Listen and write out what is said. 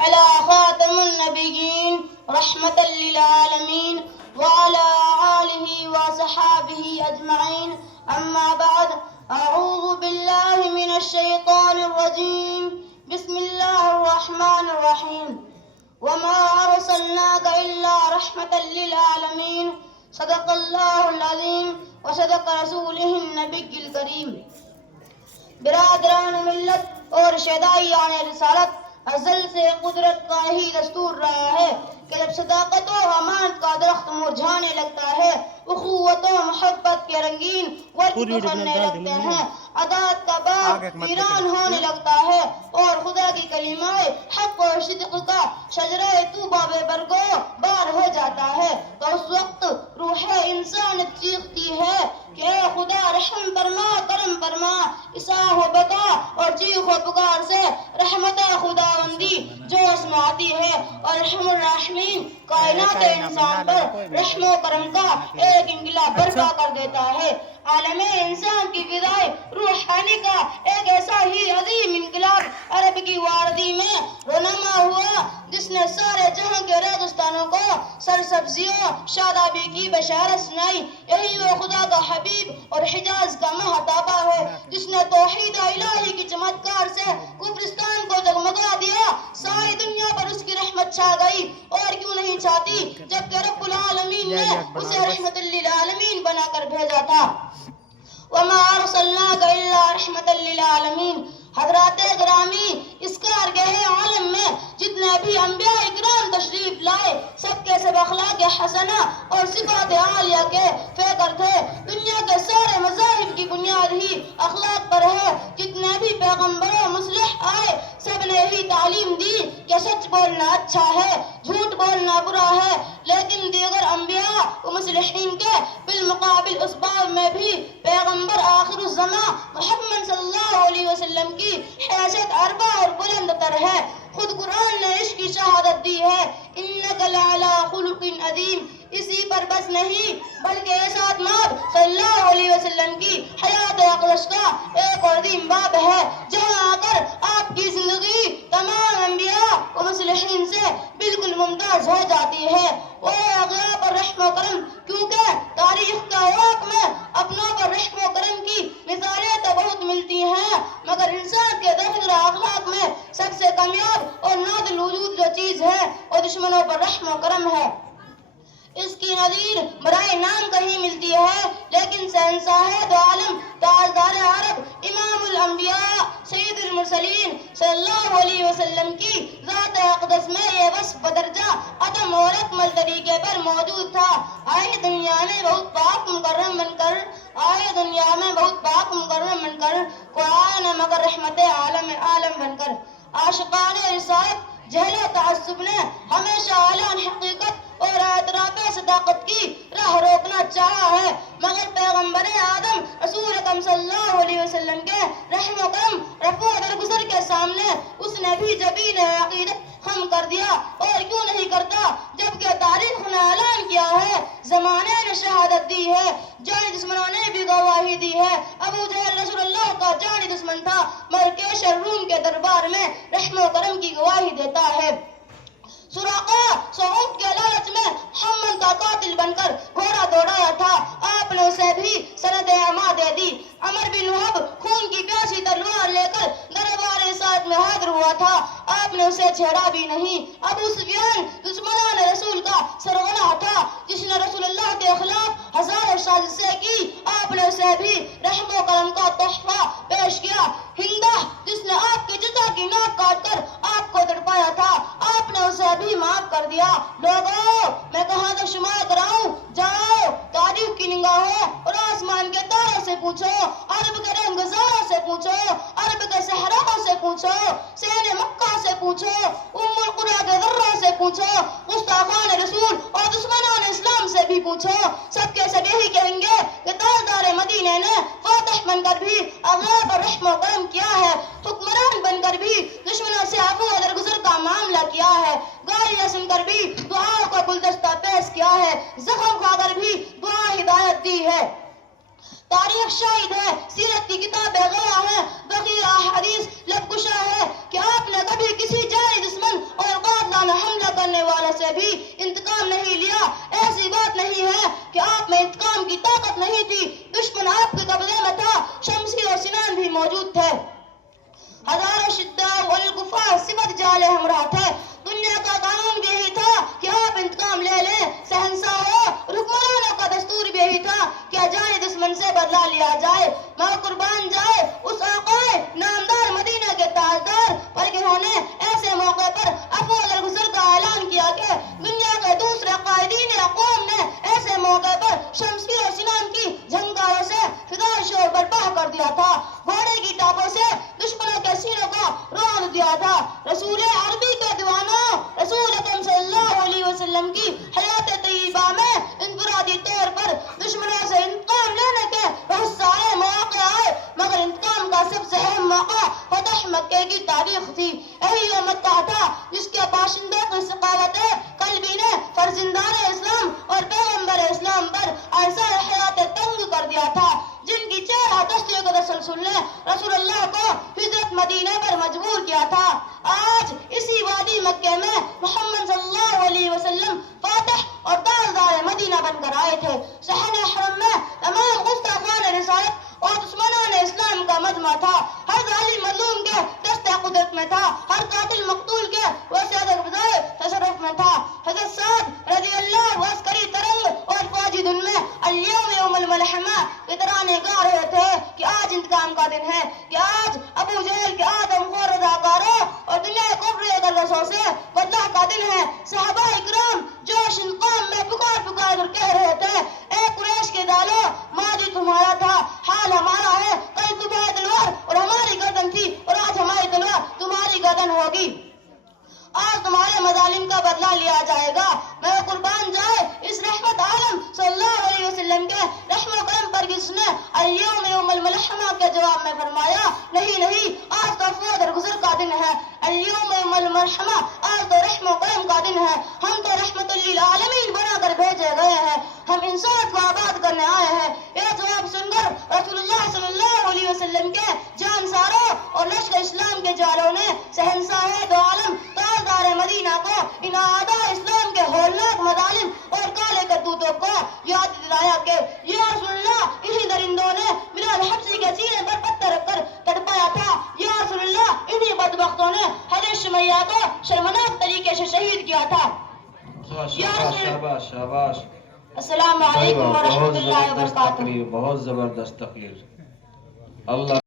على خاتم النبيين رحمة للعالمين وعلى آله وصحابه أجمعين. أما بعد، أعوذ بالله من الشيطان الرجيم. بسم الله الرحمن الرحيم. وما أرسلناك إلا رحمة للعالمين. صدق الله العظيم وصدق رسوله النبي الكريم. برادران ملت اور شہدائیان رسالت، ازل سے قدرت کا ہی دستور رہا ہے کہ جب صداقت و امانت کا درخت مرجھانے لگتا ہے، اخوت و محبت کے رنگین ورد بکھرنے لگتے ہیں، عدالت کا باغ ویران ہونے لگتا ہے اور خدا کی کلمہ حق و صدق کا شجرہ طوبہ بے برگو بار ہو جاتا ہے، تو اس وقت روح انسان چیختی ہے کہ اے خدا رحم فرما، کرم فرما. اصاح و بکا اور چیخ و پکار سے رحمت خداوندی جوش میں آتی ہے اور رحم الرحمین کائنات انسان پر رحم و کرم کا ایک انقلاب برپا کر دیتا ہے. عالم انسان کی فضائے روحانی کا ایک ایسا ہی عظیم انقلاب عرب کی واردی میں رونما ہوا جس نے سارے جہاں کے ریگستانوں کو سرسبزیوں شادابی کی بشارت سنائی. یہی وہ خدا کا حبیب اور حجاز کا مہتابہ ہے جس نے توحید الہی کی چمتکار سے کفرستان کو جگمگا دیا. ساری دنیا پر اس کی رحمت چھا گئی، اور کیوں نہیں چھاتی جبکہ رب العالمین نے اسے رحمت للعالمین بنا کر بھیجا تھا. وما ارسلناک الا رحمت للعالمین. حضرات گرامی، اس کارگہ عالم میں جتنے بھی انبیاء اکرام تشریف لائے، سب کے سب اخلاق حسنہ اور صفات عالیہ کے فیکر تھے. دنیا کے سارے مذاہب کی بنیاد ہی اخلاق پر ہے. جتنے بھی پیغمبر و مصلح آئے، سب نے ہی تعلیم دی کہ سچ بولنا اچھا ہے، جھوٹ بولنا برا ہے. لیکن دیگر انبیاء و مصلحین کے بالمقابل اس باب میں بھی پیغمبر آخر الزمان محمد صلی اللہ علیہ وسلم کی حیثیت اربع اور بلند تر ہے. خود قرآن نے اس کی شہادت دی ہے، انک لعلی خلق عظیم. اسی پر بس نہیں بلکہ ارشاد مآب صلی اللہ علیہ وسلم کی حیات اقدس کا ایک عظیم باب ہے جہاں آ کر آپ کی زندگی تمام انبیاء و مصلحین سے بالکل ممتاز ہو جاتی ہے. وہ اغیار پر رحم و کرم، کیونکہ تاریخ کا واقع میں اپنوں پر رحم و کرم کی مثالیں تو بہت ملتی ہیں، مگر انسان کے داخل اخلاق میں سب سے کامیاب اور نادر وجود جو چیز ہے وہ دشمنوں پر رحم و کرم ہے. اس کی نظیر برائے نام کہیں ملتی ہے، لیکن شہنشاہ دو عالم تاجدار عرب امام الانبیاء سید المرسلین صلی اللہ علیہ وسلم کی ذات اقدس میں یہ وصف بدرجہ عدم اور اکمل طریقے پر موجود تھا. آئے دنیا میں بہت پاک مکرم بن کر، آئے دنیا میں بہت پاک مکرم بن کر، قرآن مگر رحمت عالم بن کر. عاشقان رسالت جہل و تعصب نے ہمیشہ اعلان حقیقت اور اعتراف صداقت کی راہ روکنا چاہا ہے، مگر پیغمبر آدم رسول اکرم صلی اللہ علیہ وسلم کے رحم و کرم رفع و درگزر کے سامنے اس نے بھی جبین عقیدت خم کر دیا. اور کیوں نہیں کرتا جبکہ تاریخ نے اعلان کیا ہے، زمانے نے شہادت دی ہے، جانی دشمنوں نے بھی گواہی دی ہے. ابو جہل رسول اللہ کا جانی دشمن تھا، مگر کیشر روم کے دربار میں رحم و کرم کی گواہی دیتا ہے. سراقہ سعود کے لالچ میں محمد کا قاتل بن کر گھوڑا دوڑایا تھا، آپ نے اسے بھی سند اما دے دی. عمر بن وہب خون کی پیاسی تلوار لے کر دربار سعد میں حاضر ہوا تھا، آپ نے اسے چھیڑا بھی نہیں. ابو سفیان دشمنان رسول کا سرغنہ تھا، جس نے رسول اللہ کے خلاف ہزاروں سازشیں کی، آپ نے اسے بھی رحم و کرم کا تحفہ پیش کیا. ہندہ جس نے آپ کی جتا کی ناک کاٹ کر آپ کو تڑپایا تھا، آپ نے اسے بھی معاف کر دیا. لوگوں، میں کہاں تک شمار کراؤں؟ جاؤ تاریخ کی نگاہوں اور آسمان کے تاروں سے پوچھو، عرب کے رنگزاروں سے پوچھو، عرب کے صحراؤں سے پوچھو، سین مکہ سے پوچھو، ام القریٰ کے ذروں سے پوچھو، گستاخان رسول اور دشمنان اسلام سے بھی پوچھو. سب کے سب یہی کہیں گے کہ تاجدار مدینے نے فاتح بن کر بھی اغیار پر رحم و کرم کیا ہے، حکمران بن کر بھی دشمنوں سے عفو و درگزر کا معاملہ کیا ہے، گالیاں سن کر بھی دعاؤں کا گلدستہ پیش کیا ہے، زخم کھا کر بھی دعا ہدایت دی ہے. تاریخ شاہد ہے، سیرت کی کتابیں گواہ ہیں، بقیہ احادیث لب کشا ہے کہ آپ نے کبھی کسی جانی دشمن اور والے ہمراہ تھے. دنیا کا قانون بھی یہی تھا کہ آپ انتقام لے لیں. شہنشاہوں حکمرانوں کا دستور بھی یہی تھا کہ جائے دشمن سے بدلہ لیا جائے. ماں قربان جائے اس آقا نامدار مدینہ کے تاجدار پر انہوں نے ایسے موقع پر عفو درگزر کا اعلان کیا کہ دنیا کے دوسرے قائدین اقوام نے ایسے موقع پر شمشیر و سنان کی جھنکاروں سے فضائی شور برپا کر دیا تھا. گھوڑے کی ٹاپوں سے دشمنوں کے سینوں کو روند دیا تھا. رسول عربی کے دیوانوں رسول اکرم صلی اللہ علیہ وسلم کی حیات طیبہ میں انفرادی طور پر دشمنوں سے انتقام لینے کے بہت سارے مواقع آئے، مگر انتقام کا سب سے اہم موقع فتح مکے کی تاریخ تھی. یہی وہ مکہ تھا جس کے باشندوں کی سخاوت قلبی نے فرزندار اسلام اور پیغمبر اسلام پر ایسا حیات تنگ کر دیا تھا جن کی 4 ہستیوں کا تسلسل نے رسول اللہ کو ہجرت مدینہ پر مجبور کیا تھا. آج اسی وادی مکے میں محمد صلی اللہ علیہ وسلم فاتح اور تاجدار مدینہ بن کر آئے تھے. صحن حرم میں تمام گستاخان رسالت اور دشمنان اسلام کا مجمع تھا. ہر ظالم مظلوم کے دست قدرت میں تھا، ہر قاتل مقتول کے وسعت فضائے تصرف میں تھا. حضرت سعد رضی اللہ عسکری ترنگ اور فوجی دھن میں الیوم یوم الملحمہ کے ترانے گا رہے تھے کہ آج انتقام کا دن ہے، کہ آج ابو جہل کے آدم خور رضاکاروں اور دنیا کفر گردشوں سے بدلہ کا دن ہے. صحابہ اکرام جوش انتقام میں پکار پکار کر کہہ رہے تھے، اے قریش کے دالو، ماضی تمہارا تھا، حال ہمارا ہے. کل تمہاری تلوار اور ہماری گردن تھی اور آج ہماری تلوار تمہاری گردن ہوگی. آج تمہارے مظالم کا بدلہ لیا جائے گا. میں قربان جائے اس رحمت عالم صلی اللہ علیہ وسلم کے رحم و کرم پر جس نے الیوم یوم الملحمہ کے جواب میں فرمایا، نہیں آج تو عفو درگزر کا دن ہے. الیوم یوم الملحمہ، آج تو رحم و کرم کا دن ہے. ہم تو رحمت للعالمین بنا کر بھیجے گئے ہیں، ہم انسانیت کو آباد کرنے آئے ہیں. یہ جواب سن کر رسول اللہ صلی اللہ علیہ وسلم کے جانساروں اور لشکر اسلام کے جوالوں نے شہنشاہ دو عالم تاجدار مدینہ کو ان اعداء اسلام کے ہولناک مظالم اور کالے کرتوتوں کو یاد دلایا کہ یا رسول اللہ انہی درندوں نے بلال حبشی کے سینے پر پتھر رکھ کر تڑپایا تھا. یا رسول اللہ انہی بدبختوں نے حضرت سمیہ کو شرمناک طریقے سے شہید کیا تھا. شاباش. السلام علیکم ورحمۃ اللہ وبرکاتہ. بہت زبردست تقریر. اللہ